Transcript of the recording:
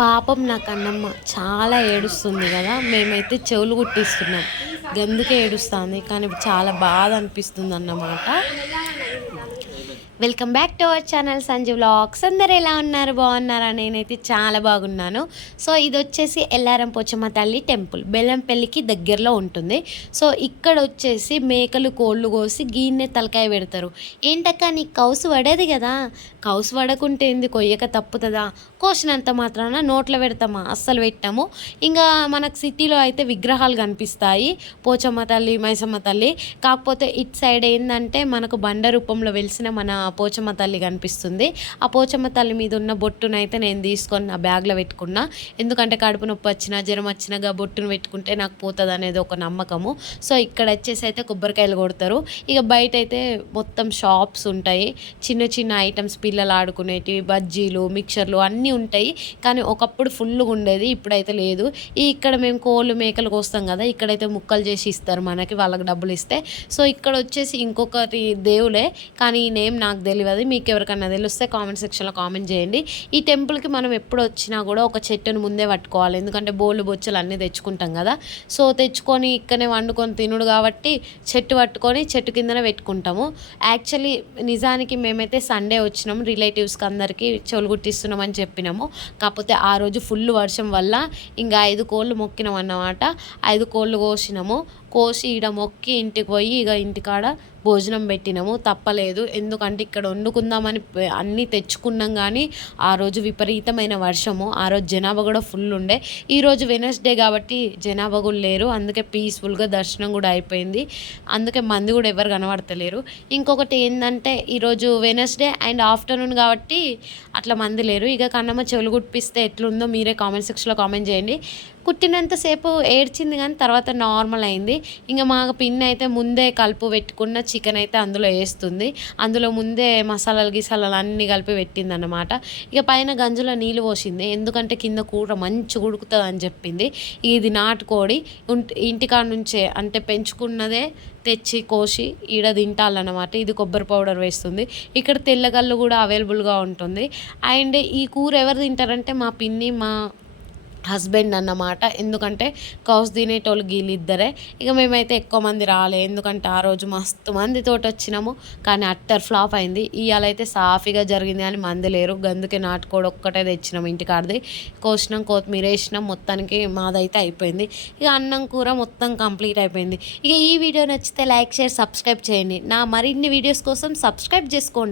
పాపం నా కన్నమ్మ చాలా ఏడుస్తుంది కదా మేమైతే చెవులు కుట్టిస్తున్నాం గందుకే ఏడుస్తుంది కానీ చాలా బాధ అనిపిస్తుంది అన్నమాట welcome back to our channel Sanjeev blogs అందరు ఎలా ఉన్నారు? బాగున్నారా? నేనైతే చాలా బాగున్నాను. సో ఇది వచ్చేసి ఎల్లారం పోచమ్మ తల్లి టెంపుల్. బెల్లంపల్లికి దగ్గరలో ఉంటుంది. సో ఇక్కడ వచ్చేసి మేకలు కోళ్ళు కోసి గీన్నె తలకాయ పెడతారు. ఏంటక్క నీ కౌసు పడేది కదా? కౌసు పడకుంటే ఏంది కొయ్యక తప్పుతుందా? కోసినంత మాత్రాన నోట్లో పెడతామా? అస్సలు పెట్టాము. ఇంకా మనకు సిటీలో అయితే విగ్రహాలు కనిపిస్తాయి. పోచమ్మ తల్లి మైసమ్మ తల్లి. కాకపోతే ఇటు సైడ్ ఏంటంటే మనకు బండ రూపంలో వెలిసిన మన పోచమ్మ తల్లి కనిపిస్తుంది. ఆ పోచమ్మ తల్లి మీద ఉన్న బొట్టునైతే నేను తీసుకొని నా బ్యాగ్లో పెట్టుకున్నా. ఎందుకంటే కడుపు నొప్పి వచ్చినా జ్వరం వచ్చినా బొట్టును పెట్టుకుంటే నాకు పోతుంది అనేది ఒక నమ్మకము. సో ఇక్కడ వచ్చేసి అయితే కొబ్బరికాయలు కొడతారు. ఇక బయట అయితే మొత్తం షాప్స్ ఉంటాయి. చిన్న చిన్న ఐటమ్స్ పిల్లలు ఆడుకునేటివి బజ్జీలు మిక్చర్లు అన్నీ ఉంటాయి. కానీ ఒకప్పుడు ఫుల్గా ఉండేది ఇప్పుడైతే లేదు. ఈ ఇక్కడ మేము కోళ్ళు మేకలు కోస్తాం కదా ఇక్కడైతే ముక్కలు చేసి ఇస్తారు మనకి వాళ్ళకి డబ్బులు ఇస్తే. సో ఇక్కడ వచ్చేసి ఇంకొకటి దేవులే. కానీ ఈ నేమ్ నాకు తెలియదు. మీకు ఎవరికన్నా తెలిస్తే కామెంట్ సెక్షన్లో కామెంట్ చేయండి. ఈ టెంపుల్కి మనం ఎప్పుడు వచ్చినా కూడా ఒక చెట్టును ముందే పట్టుకోవాలి. ఎందుకంటే బోళ్ళు బొచ్చలు అన్నీ తెచ్చుకుంటాం కదా. సో తెచ్చుకొని ఇక్కడనే వండుకొని తినుడు కాబట్టి చెట్టు పట్టుకొని చెట్టు కిందనే పెట్టుకుంటాము. యాక్చువల్లీ నిజానికి మేమైతే సండే వచ్చినాము. రిలేటివ్స్కి అందరికీ చెవులు కుట్టిస్తున్నామని చెప్పినాము. కాకపోతే ఆ రోజు ఫుల్ వర్షం వల్ల ఇంకా ఐదు కోళ్ళు మొక్కినాం అన్నమాట. ఐదు కోళ్ళు కోసినాము. కోసి ఈడ మొక్కి ఇంటికి పోయి ఇక ఇంటికాడ భోజనం పెట్టినాము. తప్పలేదు. ఎందుకంటే ఇక్కడ వండుకుందామని అన్నీ తెచ్చుకున్నాం కానీ ఆ రోజు విపరీతమైన వర్షము. ఆ రోజు జనాభా కూడా ఫుల్ ఉండే. ఈరోజు వెనస్డే కాబట్టి జనాభా కూడా లేరు. అందుకే పీస్ఫుల్గా దర్శనం కూడా అయిపోయింది. అందుకే మంది కూడా ఎవరు కనబడతలేరు. ఇంకొకటి ఏంటంటే ఈరోజు వెనస్డే అండ్ ఆఫ్టర్నూన్ కాబట్టి అట్లా మంది లేరు. ఇక కన్నమ్మ చెవులు గుట్పిస్తే ఎట్లుందో మీరే కామెంట్ సెక్షన్లో కామెంట్ చేయండి. కుట్టినంతసేపు ఏడ్చింది కానీ తర్వాత నార్మల్ అయింది. ఇంకా మా పిన్ అయితే ముందే కలుపు పెట్టుకున్న చికెన్ అయితే అందులో వేస్తుంది. అందులో ముందే మసాలాలు గిసాలాలు అన్నీ కలిపి పెట్టింది అన్నమాట ఇక పైన గంజులో నీళ్ళు పోసింది. ఎందుకంటే కింద కూర మంచి ఉడుకుతుంది అని చెప్పింది. ఇది నాటుకోడి. ఇంటికాడ నుంచే అంటే పెంచుకున్నదే తెచ్చి కోసి ఈడ తింటాలన్నమాట. ఇది కొబ్బరి పౌడర్ వేస్తుంది. ఇక్కడ తెల్లగల్లు కూడా అవైలబుల్గా ఉంటుంది. అండ్ ఈ కూర ఎవరు తింటారంటే మా పిన్ని మా హస్బెండ్ అన్నమాట. ఎందుకంటే కౌస్ తినేటోళ్ళు వీళ్ళిద్దరే ఇక మేమైతే ఎక్కువ మంది రాలే. ఎందుకంటే ఆ రోజు మస్తు మందితో వచ్చినాము కానీ అట్టర్ ఫ్లాప్ అయింది. ఇవాళ అయితే సాఫీగా జరిగింది అని మంది లేరు. గందుకే నాటుకోడి ఒక్కటే తెచ్చినాం ఇంటికాడది. కోసినాం కొత్తిమీర వేసినాం. మొత్తానికి మాదైతే అయిపోయింది. ఇక అన్నం కూర మొత్తం కంప్లీట్ అయిపోయింది. ఇక ఈ వీడియో నచ్చితే లైక్ షేర్ సబ్స్క్రైబ్ చేయండి. నా మరిన్ని వీడియోస్ కోసం సబ్స్క్రైబ్ చేసుకోండి.